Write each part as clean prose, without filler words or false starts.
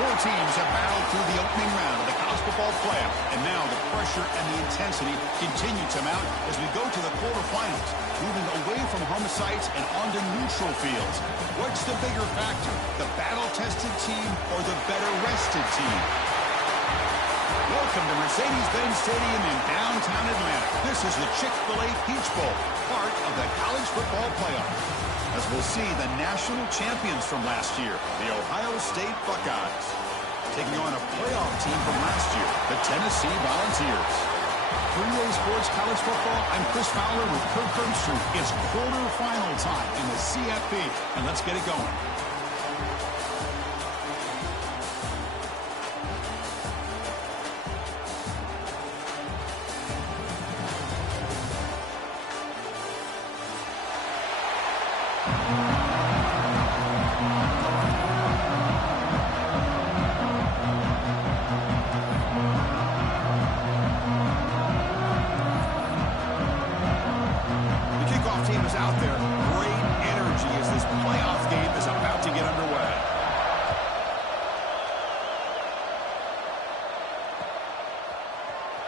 Four teams have battled through the opening round of the college football playoff, and now the pressure and the intensity continue to mount as we go to the quarterfinals, moving away from home sites and onto neutral fields. What's the bigger factor, the battle-tested team or the better-rested team? Welcome to Mercedes-Benz Stadium in downtown Atlanta. This is the Chick-fil-A Peach Bowl, part of the college football playoff. As we'll see the national champions from last year, the Ohio State Buckeyes, taking on a playoff team from last year, the Tennessee Volunteers. 3-Day Sports College Football, I'm Chris Fowler with Kirk Herbstreit. It's quarterfinal time in the CFP, and let's get it going.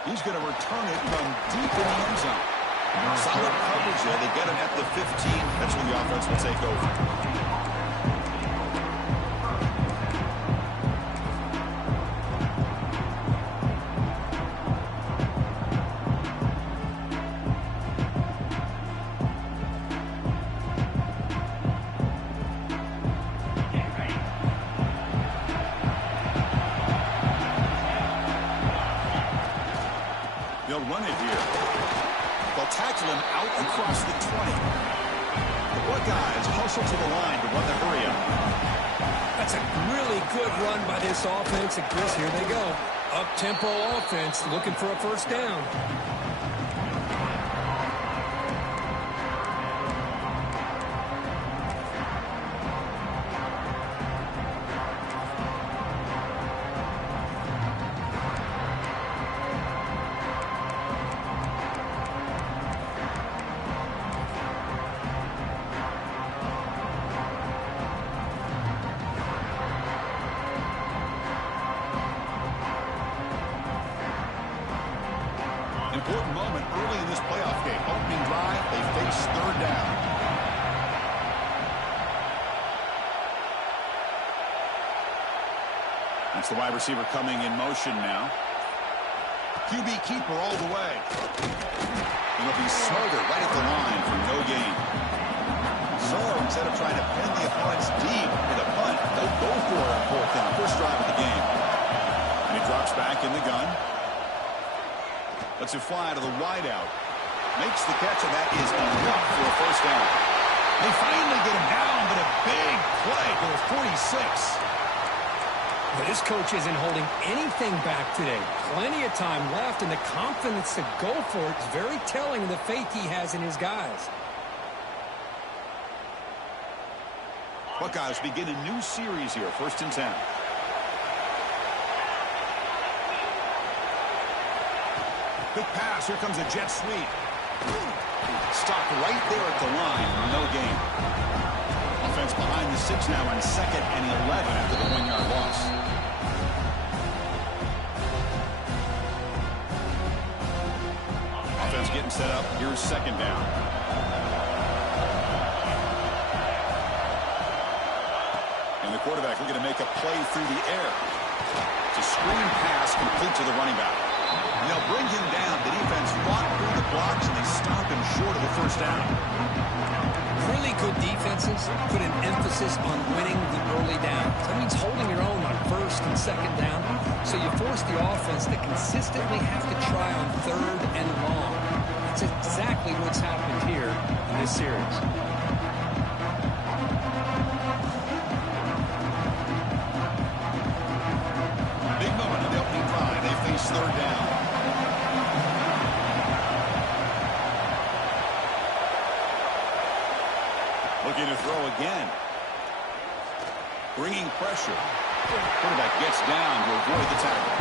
He's going to return it from deep in the end zone. Solid coverage there. They get him at the 15. That's when the offense will take over. They'll run it here. They'll tackle him out across the 20. The Buckeyes hustle to the line to run the hurry up. That's a really good run by this offense. And Chris, here they go. Up-tempo offense looking for a first down. Important moment early in this playoff game. Opening drive, they face third down. That's the wide receiver coming in motion now. QB keeper all the way. And he'll be smothered right at the line for no gain. So instead of trying to pin the opponents deep with a punt, they'll go for it on fourth down. First drive of the game. And he drops back in the gun. Lets it fly to the wideout. Makes the catch, and that is enough for a first down. They finally get him down, but a big play for 46. But this coach isn't holding anything back today. Plenty of time left, and the confidence to go for it is very telling of the faith he has in his guys. Buckeyes begin a new series here, 1st and 10. Quick pass. Here comes a jet sweep. Stopped right there at the line. No gain. Offense behind the 6 now on 2nd and 11 after the 1-yard loss. Offense getting set up. Here's 2nd down. And the quarterback looking to make a play through the air. To a screen pass complete to the running back. And they'll bring him down. The defense fought through the blocks, and they stop him short of the first down. Really good defenses put an emphasis on winning the early down. That means holding your own on first and second down. So you force the offense to consistently have to try on third and long. That's exactly what's happened here in this series. Big moment of the opening drive. They face third down. Looking to throw again. Bringing pressure. Quarterback gets down to avoid the tackle.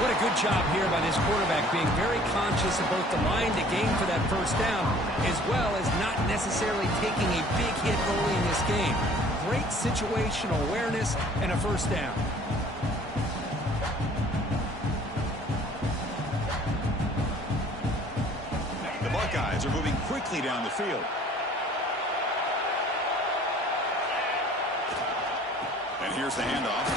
What a good job here by this quarterback, being very conscious of both the line to gain for that first down, as well as not necessarily taking a big hit early in this game. Great situational awareness and a first down. The Buckeyes are moving quickly down the field. And here's the handoff.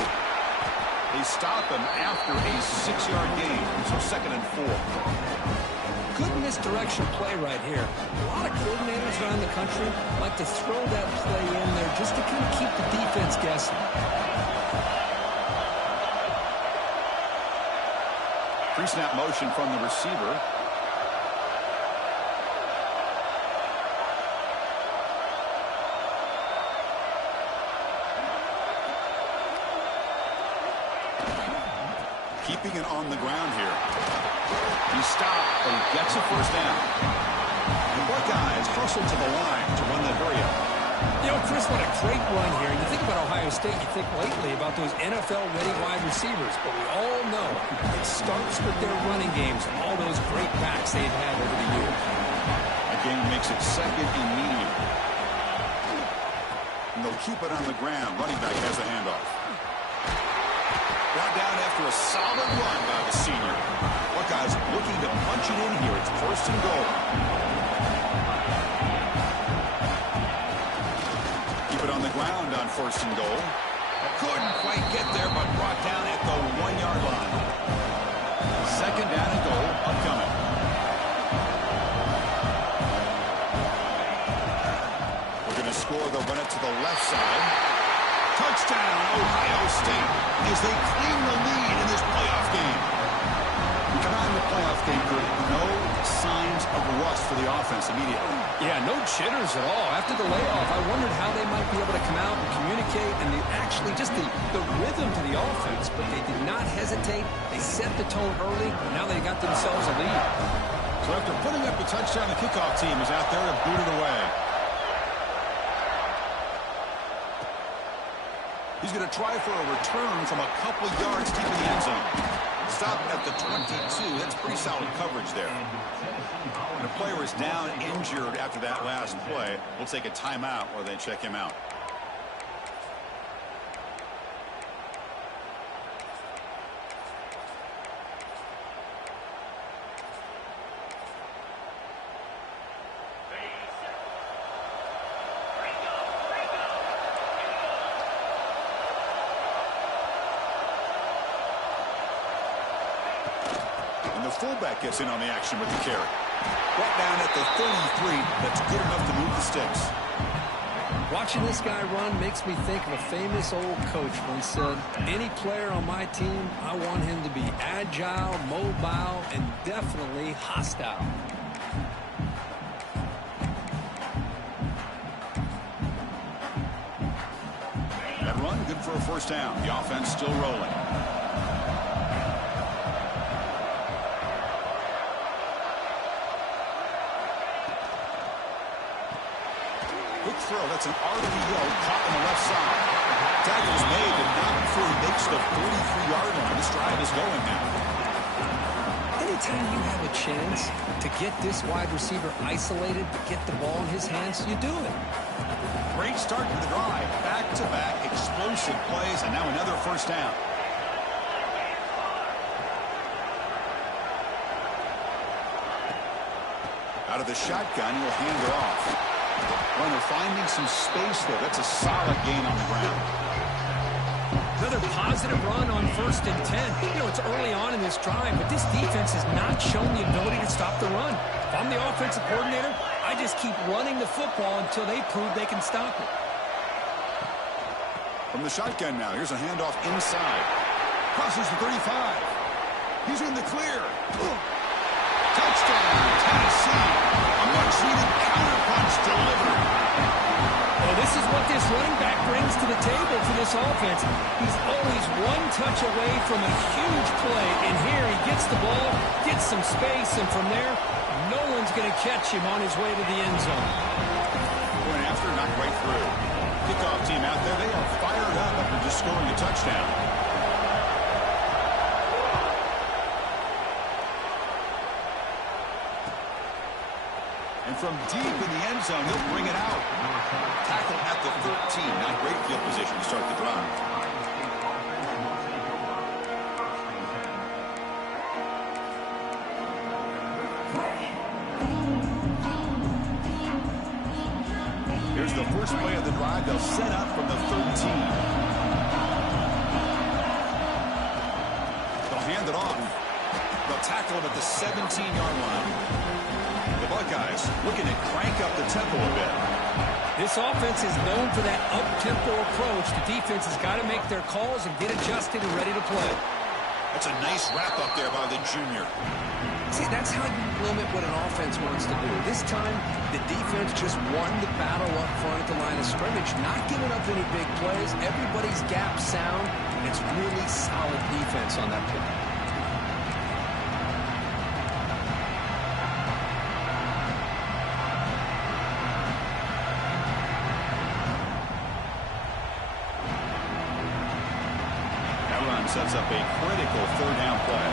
They stop him after a 6-yard gain, so 2nd and 4. Good misdirection play right here. A lot of coordinators around the country like to throw that play in there just to kind of keep the defense guessing. Pre-snap motion from the receiver. Keeping it on the ground here. He stopped, but he gets a first down. The Buckeyes hustle to the line to run the hurry up. You know, Chris, what a great run here. You think about Ohio State, you think lately about those NFL-ready wide receivers, but we all know it starts with their running games and all those great backs they've had over the years. Again, makes it 2nd and medium. And they'll keep it on the ground. Running back has the handoff. Brought down after a solid run by the senior. Buckeyes looking to punch it in here. It's 1st and goal. Keep it on the ground on 1st and goal. Couldn't quite get there, but brought down at the 1-yard line. 2nd down and goal upcoming. We're going to score. They'll run it to the left side. Touchdown, Ohio State, as they claim the lead in this playoff game. Come on in the playoff game, Kurt. No signs of rust for the offense immediately. Yeah, no jitters at all. After the layoff, I wondered how they might be able to come out and communicate, and actually just the rhythm to the offense, but they did not hesitate. They set the tone early. Now they got themselves a lead. So after putting up the touchdown, the kickoff team is out there to boot it away. He's going to try for a return from a couple yards deep in the end zone. Stop at the 22. That's pretty solid coverage there. When a player is down injured after that last play, we'll take a timeout while they check him out. Fullback gets in on the action with the carry. Brought down at the 33. That's good enough to move the sticks. Watching this guy run makes me think of a famous old coach once said, any player on my team, I want him to be agile, mobile, and definitely hostile. That run, good for a first down. The offense still rolling. Throw. That's an RPO caught on the left side. Tackle's made, but not before he makes the 43-yard line. This drive is going now. Anytime you have a chance to get this wide receiver isolated, to get the ball in his hands, you do it. Great start to the drive. Back-to-back explosive plays, and now another first down. Out of the shotgun, he'll hand it off. Runner finding some space there. That's a solid gain on the ground. Another positive run on 1st and 10. You know, it's early on in this drive, but this defense has not shown the ability to stop the run. If I'm the offensive coordinator, I just keep running the football until they prove they can stop it. From the shotgun now, here's a handoff inside. Crosses the 35. He's in the clear. Touchdown, Tennessee. A much-needed counterpunch delivered. Well, this is what this running back brings to the table for this offense. He's always one touch away from a huge play, and here he gets the ball, gets some space, and from there, no one's going to catch him on his way to the end zone. Going after, knocked right through. Kickoff team out there, they are fired up after just scoring a touchdown. And from deep in the end zone, he'll bring it out. Tackle at the 13. Not great field position to start the drive. Here's the first play of the drive. They'll set up from the 13. They'll hand it off. They'll tackle him at the 17-yard line. The Buckeyes looking to crank up the tempo a bit. This offense is known for that up-tempo approach. The defense has got to make their calls and get adjusted and ready to play. That's a nice wrap up there by the junior. See, that's how you limit what an offense wants to do. This time, the defense just won the battle up front at the line of scrimmage, not giving up any big plays. Everybody's gap sound, and it's really solid defense on that play. Sets up a critical third down play.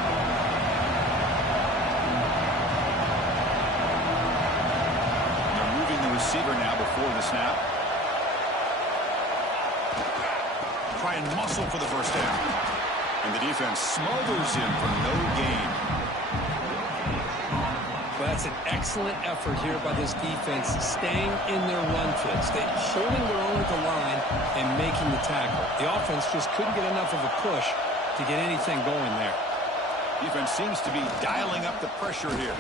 They're moving the receiver now before the snap. Try and muscle for the first down. And the defense smothers him for no gain. Well, that's an excellent effort here by this defense, staying in their run fits, holding their own at the line and making the tackle. The offense just couldn't get enough of a push to get anything going there. Defense seems to be dialing up the pressure here.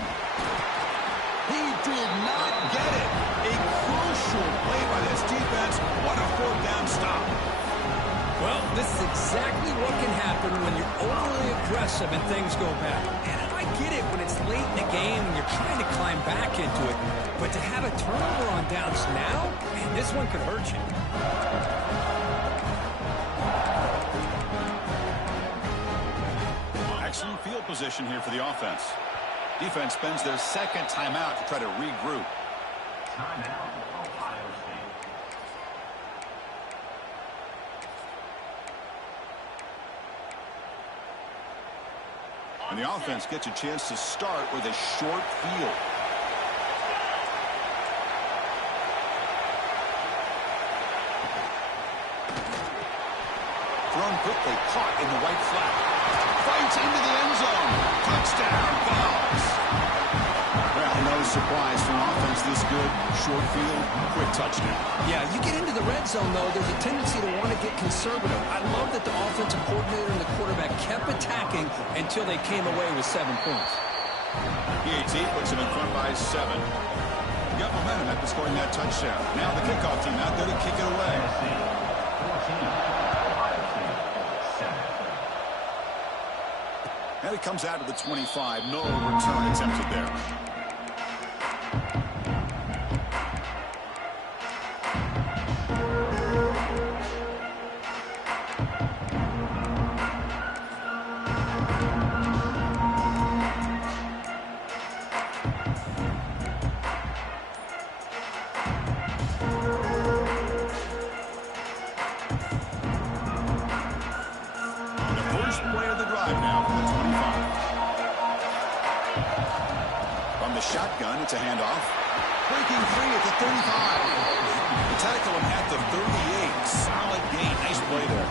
He did not get it. A crucial play by this defense. What a fourth down stop. Well, this is exactly what can happen when you're overly aggressive and things go bad. And I get it when it's late in the game and you're trying to climb back into it. But to have a turnover on downs now, man, this one could hurt you. Excellent field position here for the offense. Defense spends their second timeout to try to regroup. Timeout, Ohio State. And the offense gets a chance to start with a short field. Thrown quickly, caught in the right flat. Fights into the end zone. Touchdown, Bucs. Well, no surprise for an offense this good. Short field, quick touchdown. Yeah, you get into the red zone, though, there's a tendency to want to get conservative. I love that the offensive coordinator and the quarterback kept attacking until they came away with 7 points. PAT puts them in front by 7. Got momentum after scoring that touchdown. Now the kickoff team out there to kick it away. And it comes out to the 25. No return attempted there. Shotgun, it's a handoff. Breaking free at the 35. The tackle him at the 38. Solid gain. Nice play there.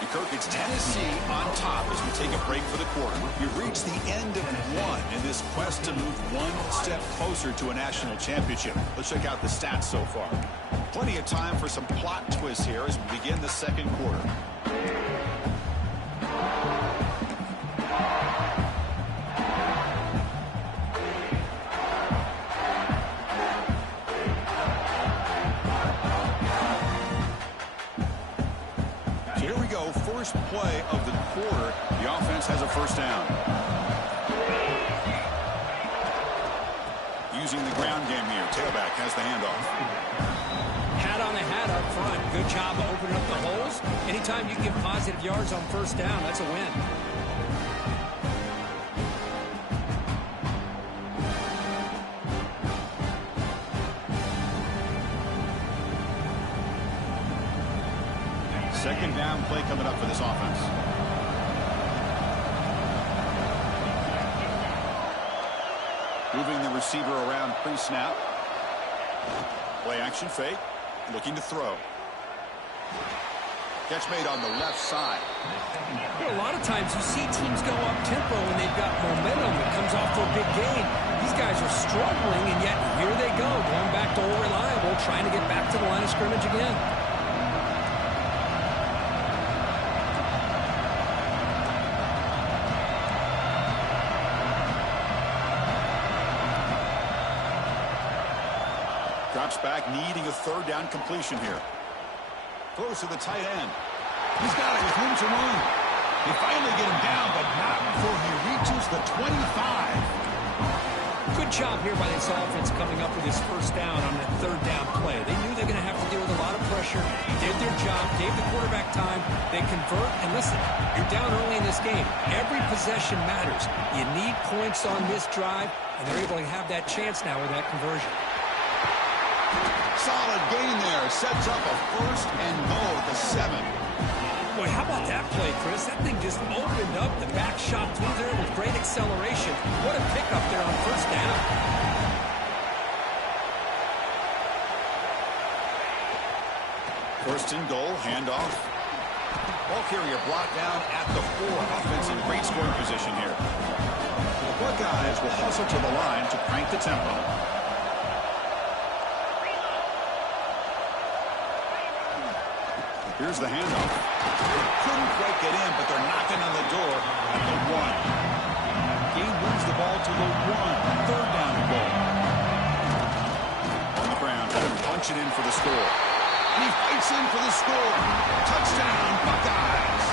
And Kirk, it's Tennessee on top as we take a break for the quarter. We've reached the end of one in this quest to move one step closer to a national championship. Let's check out the stats so far. Plenty of time for some plot twists here as we begin the second quarter. Here we go, first play of the quarter. The offense has a first down. Using the ground game here. Tailback has the handoff. Hat on a hat up front. Good job of opening up the holes. Anytime you get positive yards on first down, that's a win. Second down play coming up for this offense. Moving the receiver around pre-snap. Play action fake. Looking to throw. Catch made on the left side. You know, a lot of times you see teams go up tempo when they've got momentum that comes off for a big gain. These guys are struggling, and yet here they go, going back to old reliable, trying to get back to the line of scrimmage again. Drops back, needing a third down completion here. Throws to the tight end. He's got it with room to run. They finally get him down, but not before he reaches the 25. Good job here by this offense coming up with his first down on that third down play. They knew they were going to have to deal with a lot of pressure. Did their job, gave the quarterback time. They convert, and listen, you're down early in this game. Every possession matters. You need points on this drive, and they're able to have that chance now with that conversion. Solid gain there. Sets up a first and goal at the 7. Boy, how about that play, Chris? That thing just opened up. The back shot through there with great acceleration. What a pickup there on first down. First and goal, handoff. Ball carrier brought down at the 4. Offense in great scoring position here. The Buckeyes will hustle to the line to crank the tempo. Here's the handoff. Couldn't quite get in, but they're knocking on the door at the 1. Gain moves the ball to the 1. Third down and goal. On the ground, trying to punch it in for the score. And he fights in for the score. Touchdown, Buckeyes.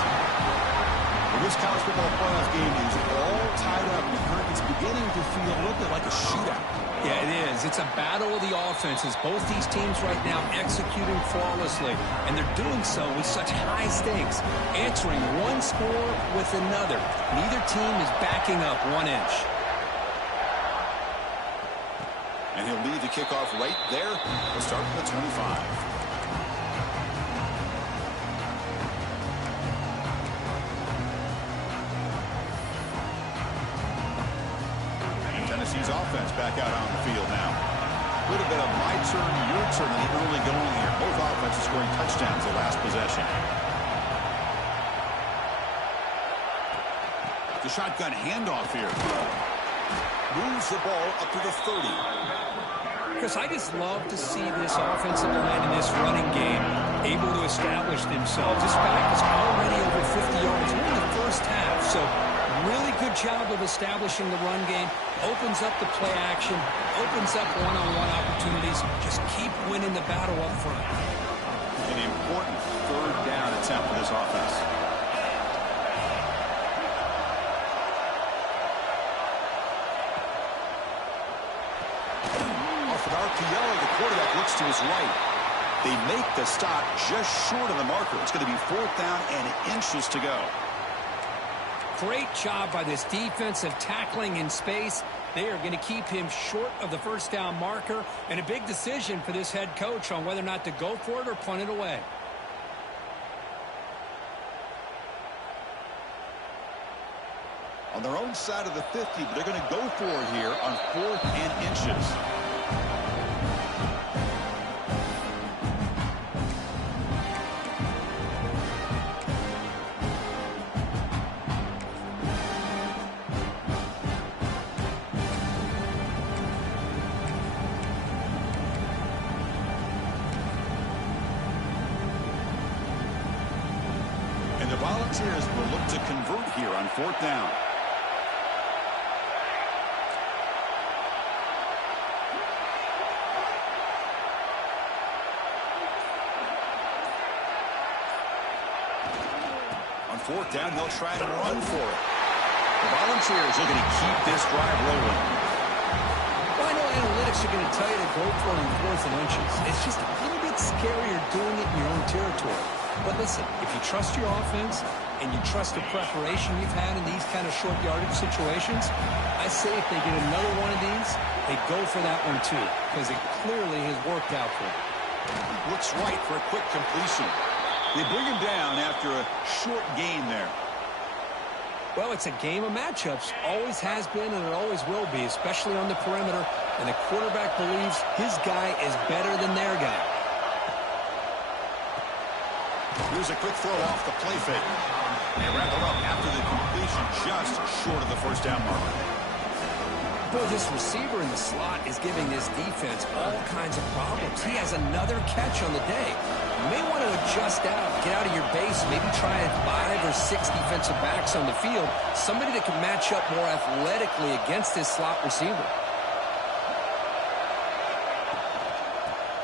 Well, this college football playoff game is all tied up. It's beginning to feel a little bit like a shootout. Yeah, it is. It's a battle of the offenses. Both these teams right now executing flawlessly, and they're doing so with such high stakes, answering one score with another. Neither team is backing up 1 inch. And he'll lead the kickoff right there. We'll start from the 25. Tennessee's offense back out on the field now. A little bit of my turn, your turn in the early going here. Both offenses scoring touchdowns the last possession. The shotgun handoff here. Moves the ball up to the 30. Chris, I just love to see this offensive line in this running game able to establish themselves. This back is already over 50 yards. We're in the first half, so really good job of establishing the run game. Opens up the play action, opens up one-on-one opportunities. Just keep winning the battle up front. An important third down attempt for this offense. Off an RPO, the quarterback looks to his right. They make the stop just short of the marker. It's going to be 4th down and inches to go. Great job by this defensive tackling in space. They are going to keep him short of the first down marker, and a big decision for this head coach on whether or not to go for it or punt it away. On their own side of the 50, but they're going to go for it here on 4th and inches. Volunteers will look to convert here on 4th down. On 4th down, they'll try to run for it. The Volunteers looking to keep this drive rolling. Well, I know analytics are going to tell you to go for it on 4th and inches. It's just a little bit scarier doing it in your own territory. But listen, if you trust your offense and you trust the preparation you've had in these kind of short yardage situations, I say if they get another one of these, they go for that one too, because it clearly has worked out for them. Looks right for a quick completion. They bring him down after a short gain there. Well, it's a game of matchups. Always has been and it always will be, especially on the perimeter. And the quarterback believes his guy is better than their guy. Here's a quick throw off the play fake. They wrap it up after the completion just short of the first down marker. Boy, this receiver in the slot is giving this defense all kinds of problems. He has another catch on the day. You may want to adjust out, get out of your base, maybe try 5 or 6 defensive backs on the field, somebody that can match up more athletically against this slot receiver.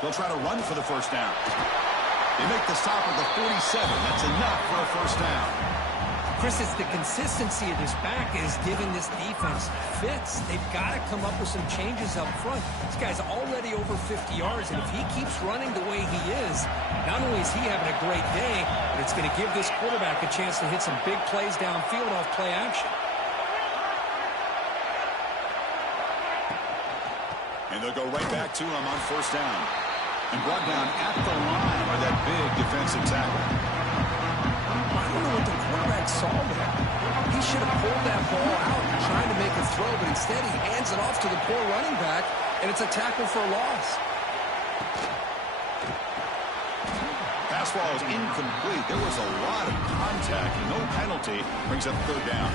They'll try to run for the first down. They make the stop at the 47. That's enough for a first down. Chris, it's the consistency of this back is giving this defense fits. They've got to come up with some changes up front. This guy's already over 50 yards, and if he keeps running the way he is, not only is he having a great day, but it's going to give this quarterback a chance to hit some big plays downfield off play action. And they'll go right back to him on first down. And brought down at the line by that big defensive tackle. I don't know what the quarterback saw there. He should have pulled that ball out trying to make a throw, but instead he hands it off to the poor running back, and it's a tackle for a loss. Pass ball is incomplete. There was a lot of contact. No penalty. Brings up 3rd down.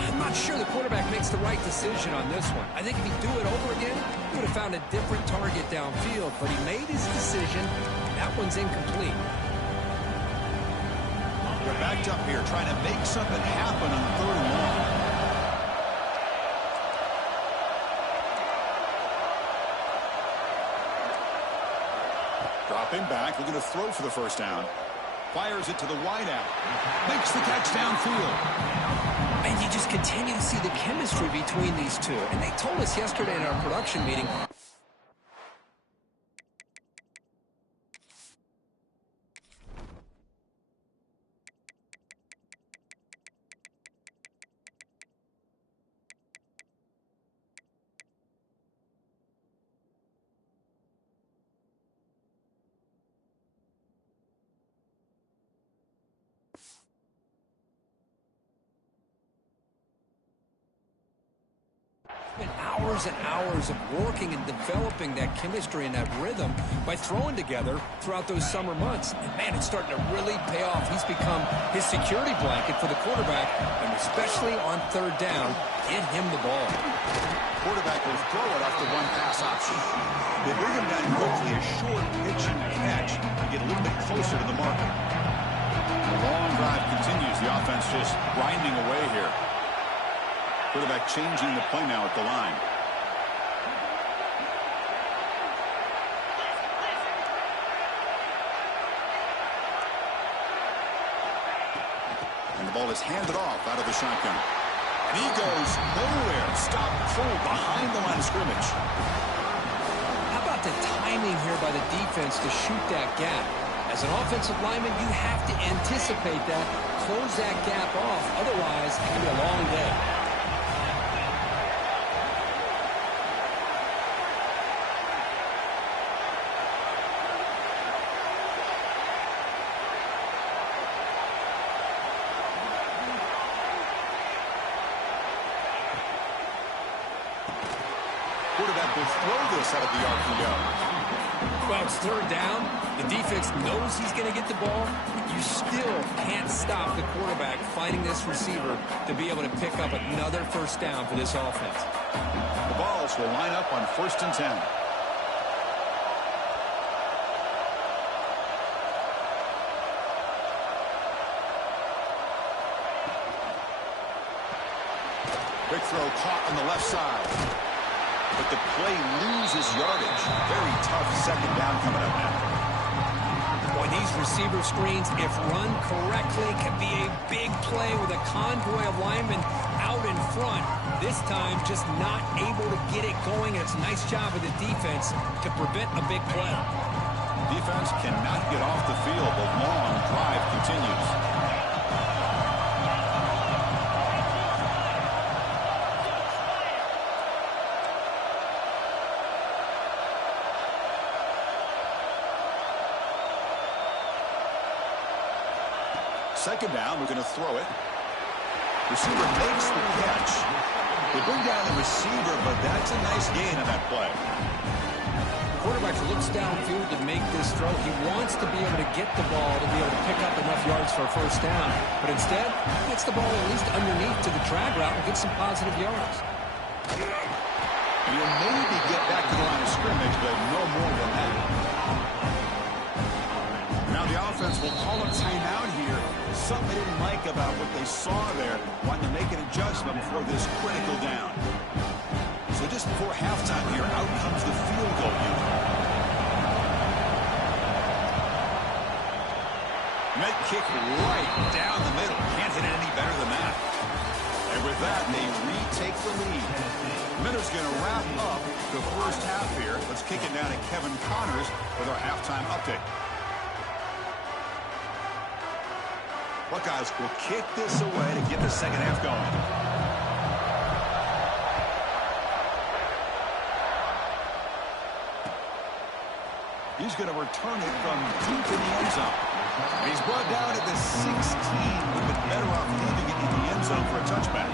I'm not sure the quarterback makes the right decision on this one. I think if he'd do it over again, he would have found a different target downfield, but he made his decision. That one's incomplete. They're backed up here trying to make something happen on 3rd and long. Dropping back, looking to throw for the first down. Fires it to the wideout. Makes the catch downfield. And you just continue to see the chemistry between these two. And they told us yesterday in our production meeting, hours and hours of working and developing that chemistry and that rhythm by throwing together throughout those summer months. And, man, it's starting to really pay off. He's become his security blanket for the quarterback, and especially on 3rd down, get him the ball. Quarterback will throw it off the one pass option. They bring him down quickly, a short pitch and catch to get a little bit closer to the marker. The long drive continues. The offense just grinding away here. Quarterback changing the play now at the line. And the ball is handed off out of the shotgun. And he goes nowhere. Stop full behind the line of scrimmage. How about the timing here by the defense to shoot that gap? As an offensive lineman, you have to anticipate that, close that gap off. Otherwise, it can be a long day. Quarterback will throw this out of the RPO. Well, it's 3rd down. The defense knows he's going to get the ball. You still can't stop the quarterback finding this receiver to be able to pick up another first down for this offense. The Vols will line up on 1st and 10. Quick throw caught on the left side. But the play loses yardage. Very tough second down coming up now. Boy, these receiver screens, if run correctly, can be a big play with a convoy of linemen out in front. This time, just not able to get it going. It's a nice job of the defense to prevent a big play. Defense cannot get off the field. The long drive continues. Second down, we're going to throw it. Receiver makes the catch. They bring down the receiver, but that's a nice gain on that play. Quarterback looks downfield to make this throw. He wants to be able to get the ball to be able to pick up enough yards for a first down. But instead, he gets the ball at least underneath to the drag route and gets some positive yards. You'll maybe get back to the line of scrimmage, but no more than that. Now the offense will call a timeout here. Something they didn't like about what they saw there. Wanting to make an adjustment before this critical down. So just before halftime here, out comes the field goal unit. Met kick right down the middle. Can't hit it any better than that. And with that, they retake the lead. Miller's going to wrap up the first half here. Let's kick it down to Kevin Connors with our halftime update. Buckeyes will kick this away to get the second half going. He's going to return it from deep in the end zone. He's brought down at the 16. Would have been better off leaving it in the end zone for a touchback.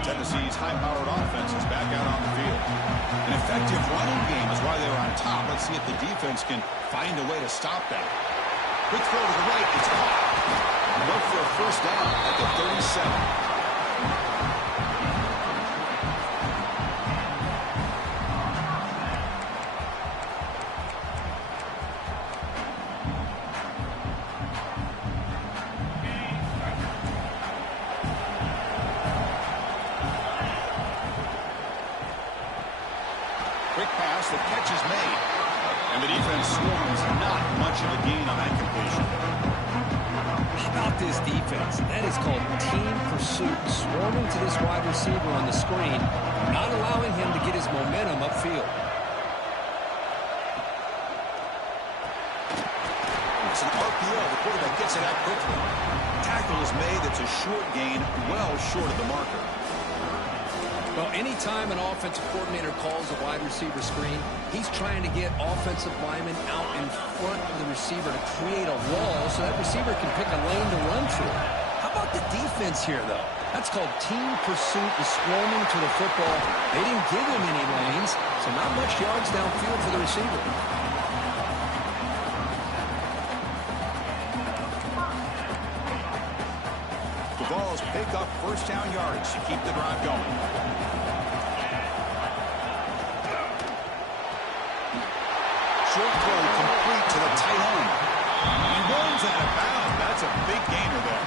Tennessee's high-powered offense is back out on the field. An effective running game is why they're on top. Let's see if the defense can find a way to stop that. Quick throw to the right. It's caught. Look for a first down at the 37. Quick pass, the catch is made. And the defense swarms, not much of a gain on that completion. How about this defense? That is called team pursuit. Swarming to this wide receiver on the screen, not allowing him to get his momentum upfield. It's an RPO. The quarterback gets it out quickly. Tackle is made. It's a short gain, well short of the marker. Well, anytime an offensive coordinator calls a wide receiver screen, he's trying to get offensive linemen out in front of the receiver to create a wall so that receiver can pick a lane to run through. How about the defense here, though? That's called team pursuit and swarming to the football. They didn't give him any lanes, so not much yards downfield for the receiver. The Vols pick up first down yards to keep the drive going. Short throw complete to the tight end. He runs out of bounds. That's a big gainer there.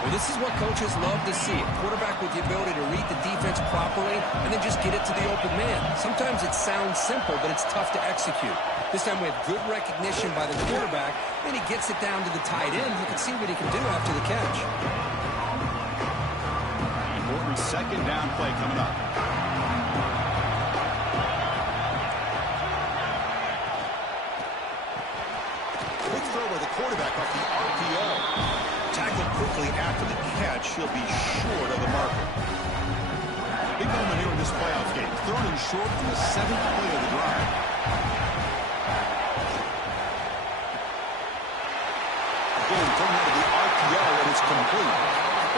Well, this is what coaches love to see. A quarterback with the ability to read the defense properly and then just get it to the open man. Sometimes it sounds simple, but it's tough to execute. This time we have good recognition by the quarterback. Then he gets it down to the tight end. You can see what he can do after the catch. Important second down play coming up. Quick throw by the quarterback off the RPO. Tackled quickly after the catch. He'll be short of the marker. Big moment here in this playoff game. Thrown in short from the 7th play of the drive. Again, thrown out of the RPO, and it's complete.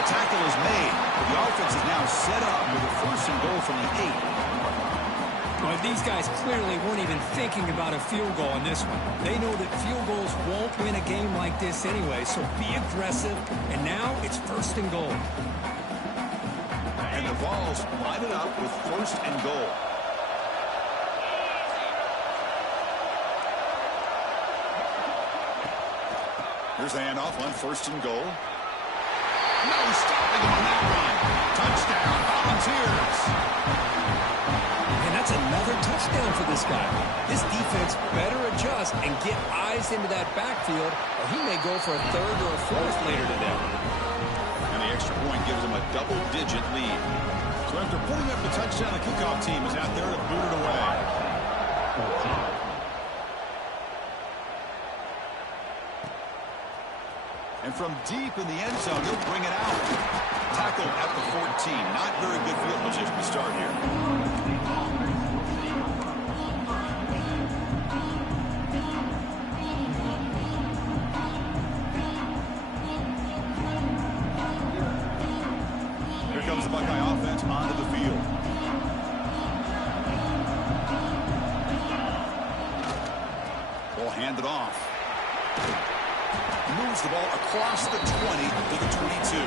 The tackle is made, but the offense is now set up with a first and goal from the 8. Well, these guys clearly weren't even thinking about a field goal on this one. They know that field goals won't win a game like this anyway, so be aggressive. And now it's first and goal. And the Vols line it up with first and goal. Here's the handoff on 1st and goal. No stopping him on that run. Touchdown, Volunteers. And that's another touchdown for this guy. This defense better adjust and get eyes into that backfield, or he may go for a 3rd or a 4th later today. And the extra point gives him a double-digit lead. So after putting up the touchdown, the kickoff team is out there to boot it away. And from deep in the end zone, he'll bring it out. Tackled at the 14. Not very good field position to start here. Here comes the Buckeye offense onto the field. Ball handed off. Moves the ball across the 20 to the 22.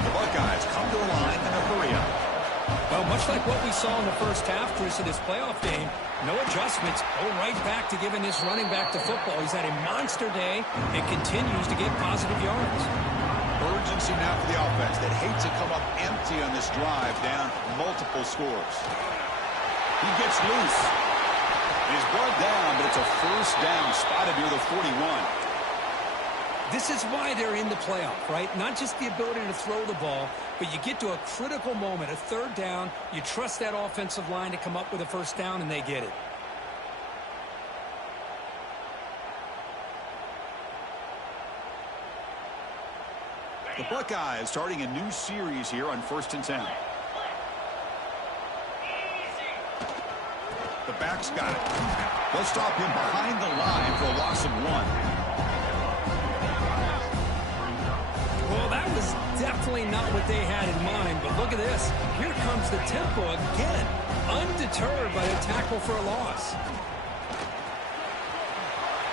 The Buckeyes come to the line in a hurry up. Well, much like what we saw in the first half, Chris, of this playoff game, no adjustments. Go right back to giving this running back to football. He's had a monster day and continues to get positive yards. Urgency now for the offense that hates to come up empty on this drive, down multiple scores. He gets loose. He's brought down, but it's a 1st down, spotted near the 41. This is why they're in the playoff, right? Not just the ability to throw the ball, but you get to a critical moment, a 3rd down, you trust that offensive line to come up with a 1st down, and they get it. The Buckeyes starting a new series here on 1st and 10. The back's got it. They'll stop him behind the line for a loss of 1. Well, that was definitely not what they had in mind, but look at this. Here comes the tempo again, undeterred by the tackle for a loss.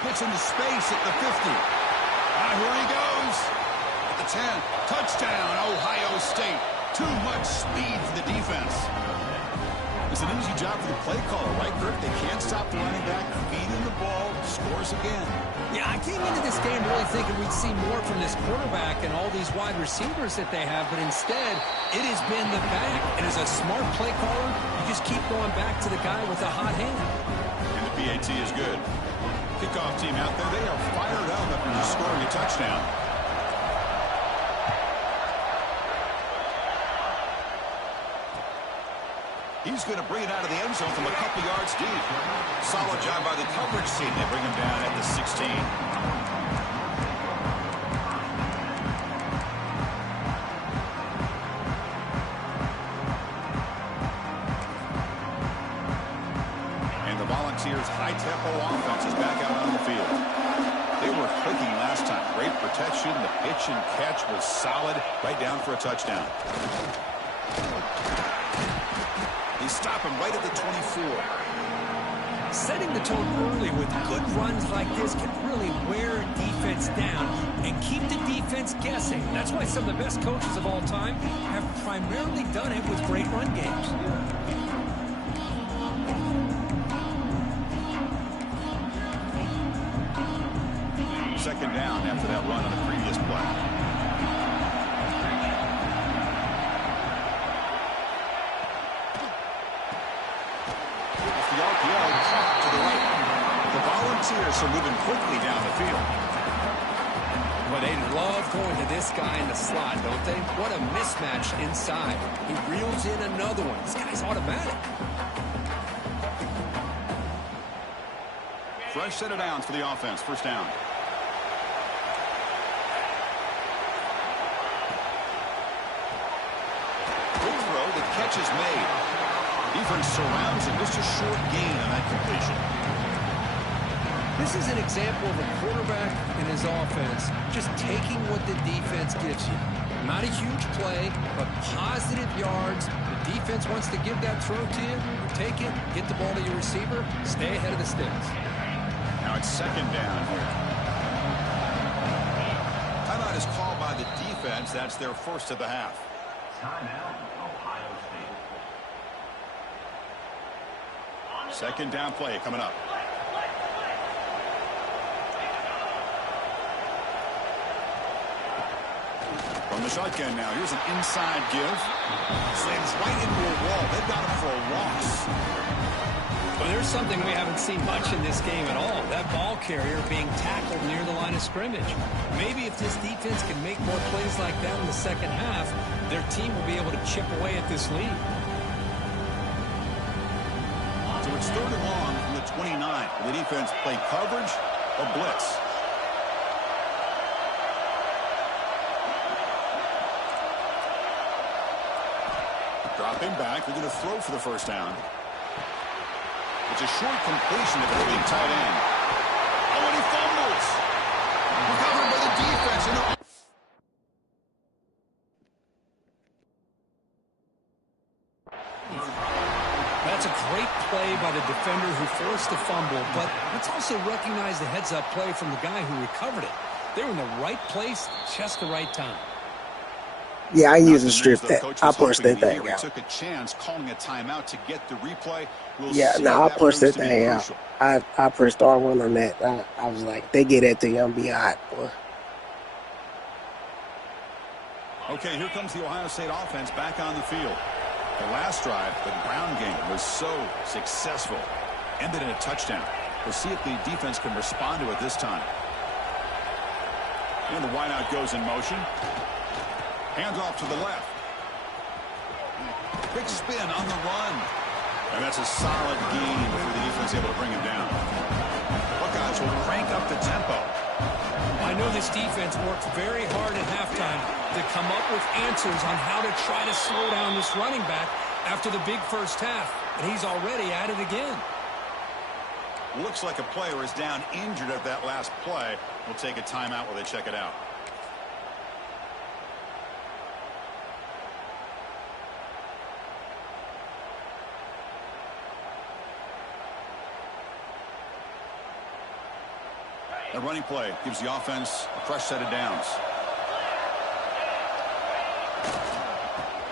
Gets into space at the 50. Here he goes. At the 10. Touchdown, Ohio State. Too much speed for the defense. It's an easy job for the play caller, right, Kirk? They can't stop the running back, feeding the ball, scores again. Yeah, I came into this game really thinking we'd see more from this quarterback and all these wide receivers that they have, but instead, it has been the back. And as a smart play caller, you just keep going back to the guy with the hot hand. And the PAT is good. Kickoff team out there, they are fired up after just scoring a touchdown. He's going to bring it out of the end zone from a couple yards deep. Solid job by the coverage team. They bring him down at the 16. And the Volunteers' high-tempo offense is back out on the field. They were clicking last time. Great protection. The pitch and catch was solid. Right down for a touchdown. They stop him right at the 24. Setting the tone early with good runs like this can really wear a defense down and keep the defense guessing. That's why some of the best coaches of all time have primarily done it with great run games. 2nd down after that run on the previous play. Volunteers are moving quickly down the field. Well, they love going to this guy in the slot, don't they? What a mismatch inside. He reels in another one. This guy's automatic. Fresh set of downs for the offense. 1st down. Good throw. The catch is made. Defense surrounds him. Just a short gain on that completion. This is an example of a quarterback and his offense just taking what the defense gives you. Not a huge play, but positive yards. The defense wants to give that throw to you. You take it, get the ball to your receiver, stay ahead of the sticks. Now it's 2nd down here. Timeout is called by the defense. That's their 1st of the half. Timeout, Ohio State. 2nd down play coming up. From the shotgun now, here's an inside give. Slams right into a wall. They've got him for a loss. Well, there's something we haven't seen much in this game at all. That ball carrier being tackled near the line of scrimmage. Maybe if this defense can make more plays like that in the second half, their team will be able to chip away at this lead. So it's 3rd and long from the 29. The defense play coverage or blitz. Dropping back, they're going to throw for the first down. It's a short completion to the big tight end. Oh, and he fumbles. Recovered by the defense. That's a great play by the defender who forced the fumble, but let's also recognize the heads-up play from the guy who recovered it. They were in the right place, just the right time. Yeah, I usually strip that. I push that thing out. Took a chance calling a timeout to get the replay. I push that thing out. I pressed R1 on that. I was like, they get that thing, I'm be hot, boy. Okay, here comes the Ohio State offense back on the field. The last drive, the ground game was so successful. Ended in a touchdown. We'll see if the defense can respond to it this time. And the wideout goes in motion. Hands off to the left. Big spin on the run. And that's a solid gain before the defense able to bring him down. Buckeyes will crank up the tempo. I know this defense worked very hard at halftime to come up with answers on how to try to slow down this running back after the big first half. And he's already at it again. Looks like a player is down injured at that last play. We'll take a timeout while they check it out. A running play gives the offense a fresh set of downs.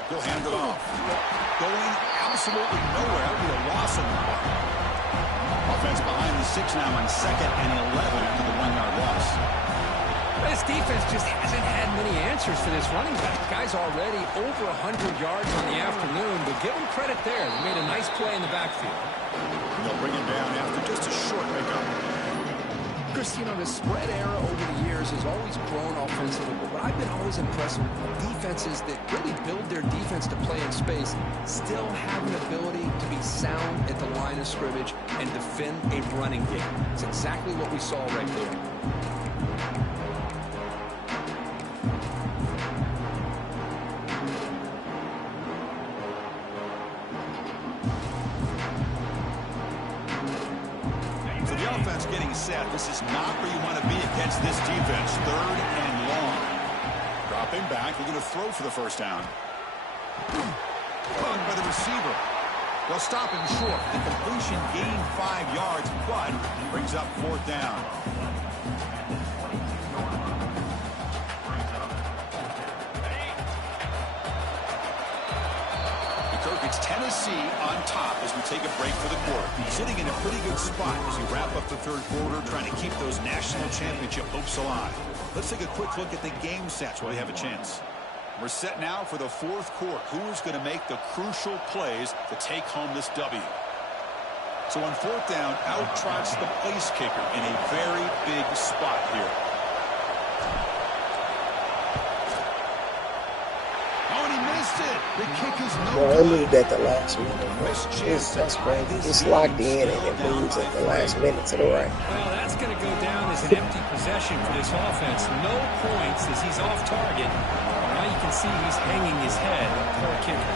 He'll hand it off. Going absolutely nowhere. That'll be a loss on the play. Offense behind the 6 now on 2nd and 11 after the 1-yard loss. This defense just hasn't had many answers for this running back. Guy's already over 100 yards on the afternoon, but give him credit there. They made a nice play in the backfield. They'll bring him down after just a short pickup. Chris, you know, the spread era over the years has always grown offensively, but what I've been always impressed with defenses that really build their defense to play in space still have an ability to be sound at the line of scrimmage and defend a running game. It's exactly what we saw right there. This is not where you want to be against this defense. 3rd and long. Dropping back. They're going to throw for the first down. Run by the receiver. They'll stop him short. The completion gained 5 yards, but brings up 4th down. It's Tennessee on top as we take a break for the quarter. Sitting in a pretty good spot as we wrap up the 3rd quarter, trying to keep those national championship hopes alive. Let's take a quick look at the game sets while we have a chance. We're set now for the 4th quarter. Who's going to make the crucial plays to take home this W? So on 4th down, out trots the place kicker in a very big spot here. The kick is no good. It moved at the last minute. That's crazy. It's locked in and it moves at the last minute to the right. Well, that's going to go down as an empty possession for this offense. No points as he's off target. Now you can see he's hanging his head. Poor kicker.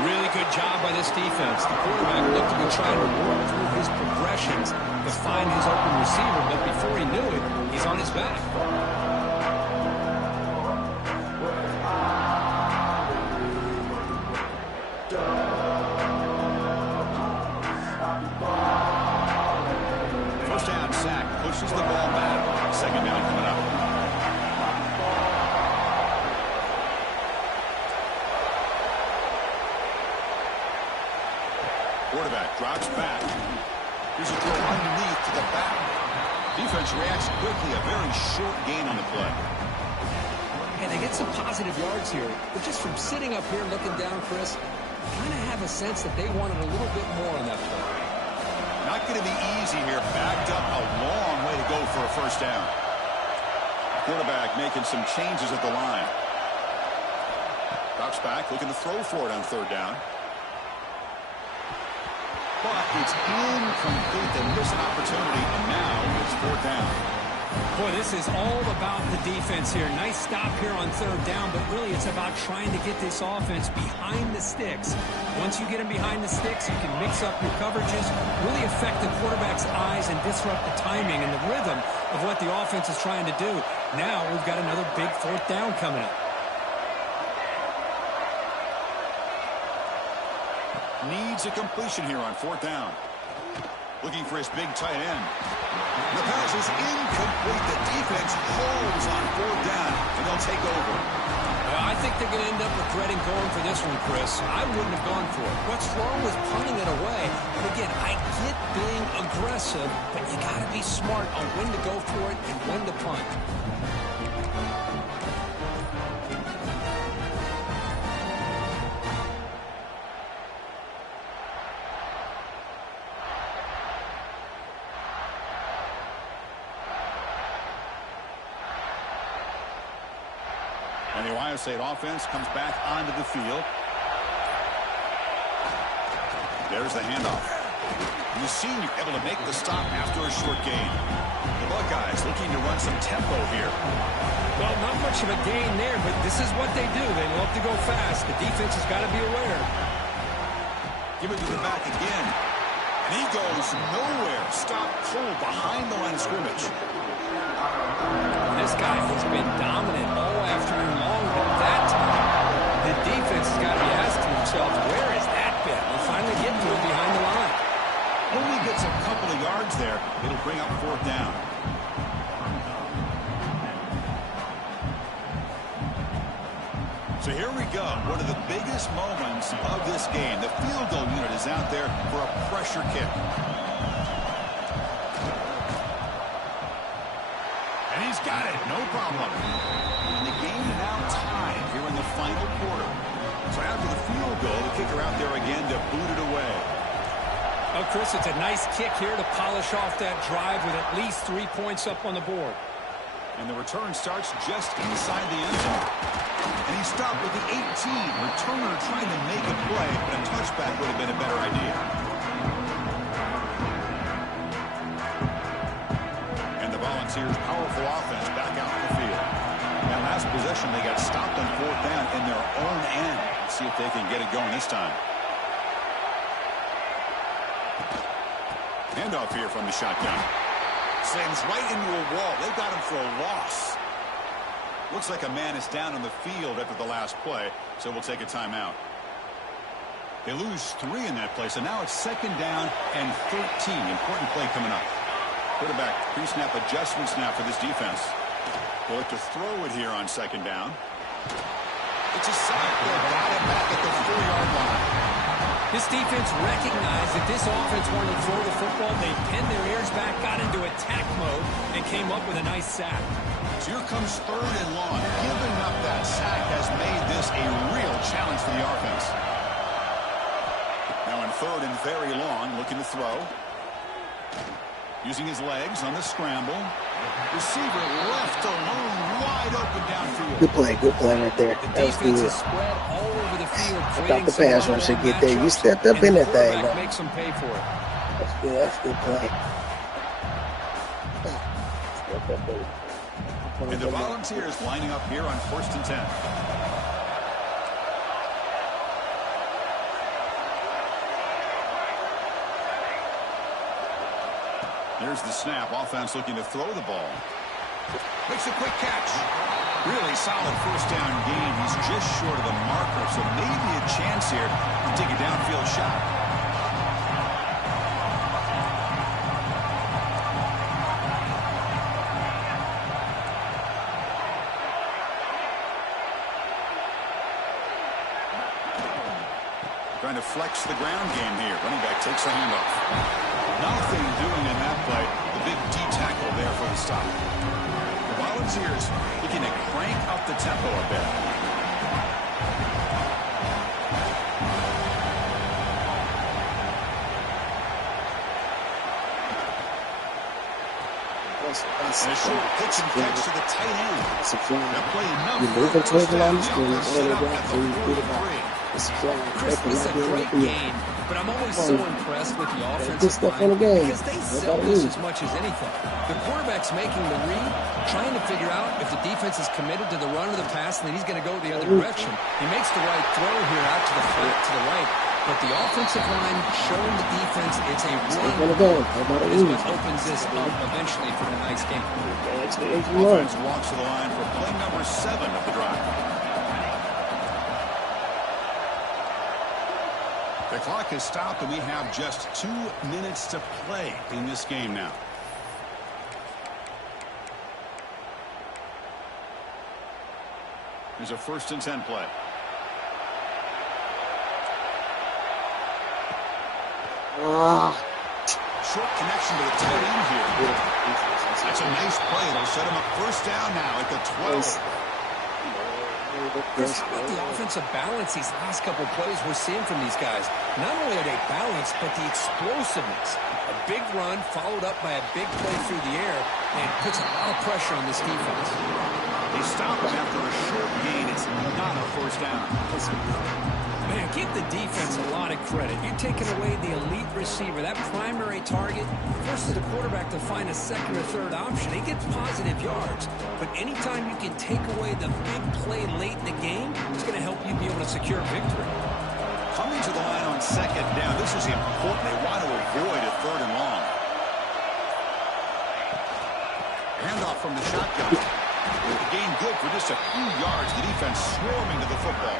Really good job by this defense. The quarterback looked to be trying to work through his progressions to find his open receiver, but before he knew it, he's on his back. First down sack pushes the ball back. 2nd down coming up. Quarterback drops back. Here's a throw underneath to the back. Defense reacts quickly. A very short gain on the play. And they get some positive yards here. But just from sitting up here looking down, Chris, kind of have a sense that they wanted a little bit more on that play. Not going to be easy here. Backed up a long way to go for a first down. Quarterback making some changes at the line. Drops back, looking to throw for it on third down. But it's incomplete. They miss an opportunity, and now it's fourth down. Boy, this is all about the defense here. Nice stop here on third down, but really it's about trying to get this offense behind the sticks. Once you get them behind the sticks, you can mix up your coverages, really affect the quarterback's eyes and disrupt the timing and the rhythm of what the offense is trying to do. Now we've got another big fourth down coming up. Needs a completion here on fourth down. Looking for his big tight end. The pass is incomplete. The defense holds on fourth down, and they'll take over. I think they're going to end up regretting going for this one, Chris. I wouldn't have gone for it. What's wrong with punting it away? But again, I get being aggressive, but you got to be smart on when to go for it and when to punt. And the Ohio State offense comes back onto the field. There's the handoff. And the senior able to make the stop after a short gain. The Buckeyes looking to run some tempo here. Well, not much of a gain there, but this is what they do. They love to go fast. The defense has got to be aware. Give it to the back again. And he goes nowhere. Stop cold behind the line of scrimmage. This guy has been dominant all afternoon long, but that time, the defense has got to be asking themselves, where is that been? They finally get to him behind the line. Only gets a couple of yards there. It'll bring up fourth down. So here we go. One of the biggest moments of this game. The field goal unit is out there for a pressure kick. And he's got it. No problem. And the game now tied here in the final quarter. So after the field goal, the kicker out there again to boot it away. Well, Chris, it's a nice kick here to polish off that drive with at least 3 points up on the board. And the return starts just inside the end zone. And he stopped with the 18. Returner trying to make a play, but a touchback would have been a better idea. And the Volunteers' powerful offense back out in the field. Now, last possession, they got stopped on fourth down in their own end. Let's see if they can get it going this time. Handoff here from the shotgun. Slams right into a wall. They've got him for a loss. Looks like a man is down on the field after the last play, so we'll take a timeout. They lose 3 in that play, so now it's second down and 13. Important play coming up. Quarterback pre-snap adjustments now for this defense. They'll look to throw it here on second down. It's a sack. They got it back at the 4-yard line. This defense recognized that this offense wanted to throw the football. They pinned their ears back, got into attack mode, and came up with a nice sack. So here comes third and long. Giving up that sack has made this a real challenge for the offense. Now in third and very long, looking to throw. Using his legs on the scramble. Receiver left alone, wide open downfield. Good play right there. The That was defense good. is spread all over the field. I thought the pass rush should get there. You stepped up in that thing, though. Makes them pay for it. That's good. That's a good play. Stepped up in. And the Volunteers lining up here on 1st and 10. Here's the snap. Offense looking to throw the ball. Makes a quick catch. Really solid first down gain. He's just short of the marker, so maybe a chance here to take a downfield shot. Trying to flex the ground game here. Running back takes a handoff. Nothing doing in that play. The big D tackle there for the stop. The Volunteers looking to crank up the tempo a bit. And a short pitch and catch to the tight end. It's a fly. That play enough You're for a moving first towards the down. line of The scrimmage, offense all set the up way at back the to you, get it back. 43. It's a fly. Chris, That it's a cannot great be game, but I'm always so impressed with the good offensive stuff line in the game. because they They sell gotta this lose. as much as anything. The quarterback's making the read, trying to figure out if the defense is committed to the run or the pass, and then he's going to go the other direction. He makes the right throw here out to the flat to the right, but the offensive line showing the defense it's a Stay run in the game. They gotta is lose. what opens this up eventually for a nice game. It's the easy run. Offense walks to the line for play number 7 of the drive. The clock has stopped, and we have just 2 minutes to play in this game now. There's a 1st and 10 play. Short connection to the tight end here. That's a nice play. It'll set him up 1st down now at the 12. Chris, how about the offensive balance these last couple of plays we're seeing from these guys? Not only are they balanced, but the explosiveness. A big run followed up by a big play through the air, and puts a lot of pressure on this defense. They stop him after a short gain. It's not a 1st down. Man, give the defense a lot of credit. You're taking away the elite receiver, that primary target, forces the quarterback to find a 2nd or 3rd option. He gets positive yards. But anytime you can take away the big play late in the game, it's going to help you be able to secure victory. Coming to the line on 2nd down. This is important. They want to avoid a 3rd and long. Handoff from the shotgun. The gain good for just a few yards. The defense swarming to the football.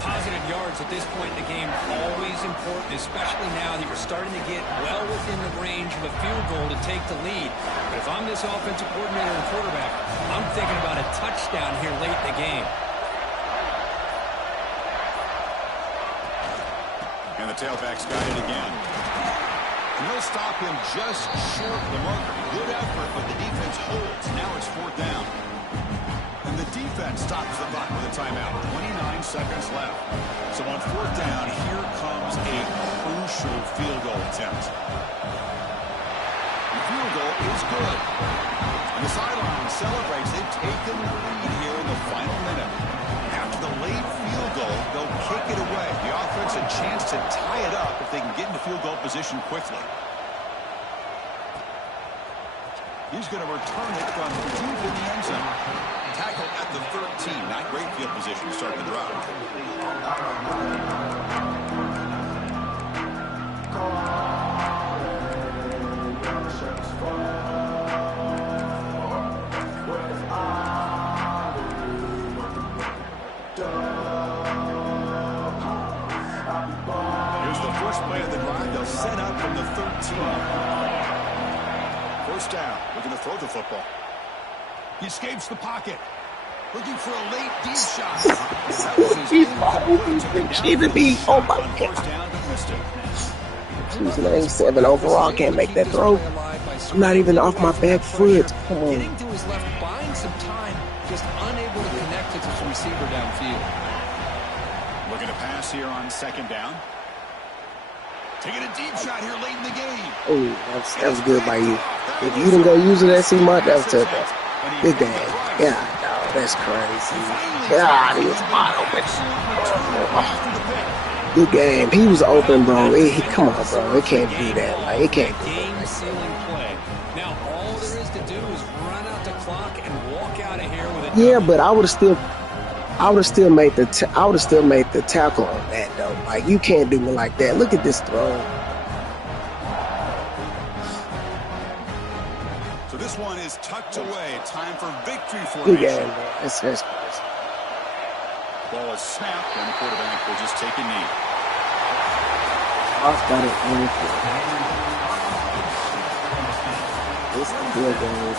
Positive yards at this point in the game, always important, especially now that you're starting to get well within the range of a field goal to take the lead. But if I'm this offensive coordinator and quarterback, I'm thinking about a touchdown here late in the game. And the tailback's got it again. And they'll stop him just short of the marker. Good effort, but the defense holds. Now it's 4th down. And the defense stops the clock with a timeout. 29 seconds left. So on 4th down, here comes a crucial field goal attempt. The field goal is good. And the sideline celebrates. They've taken the lead here in the final minute. After the late field goal, they'll kick it away. The offense a chance to tie it up if they can get into field goal position quickly. He's going to return it from deep in the end zone. Tackle at the 13. Not great field position to start the drive. Here's the first play of the drive. They'll set up from the 13. 1st down. Looking to throw the football. He escapes the pocket. Looking for a late deep shot. Receiver beat. Oh my God. He's 97 overall. Can't make that throw. I'm not even off my back foot. Come on. Getting to his left, buying some time, just unable to connect with his receiver downfield. Looking to pass here on 2nd down. Taking a deep shot here late in the game. Oh, that was good by you. If you didn't go use it at C-Mart, that was tough. Good game. Yeah, no, that's crazy. God, he was wide open. Good game. He was open, bro. Come on, bro. It can't be that. Like, it can't be that. Game-sealing play. Now, all there is to do is run out the clock and walk out of here with it. Yeah, but I would have still made the tackle on that though. Like, you can't do it like that. Look at this throw. So this one is tucked away. Time for victory Good formation. game, man. That's crazy. Ball is snapped, and the quarterback will just take a knee. I've got it. This is good game.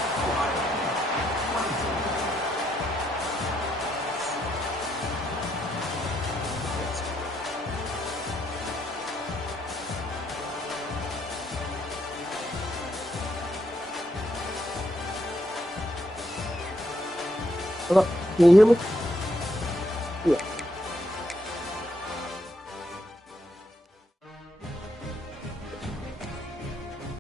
Hello? Can you hear me? Yeah.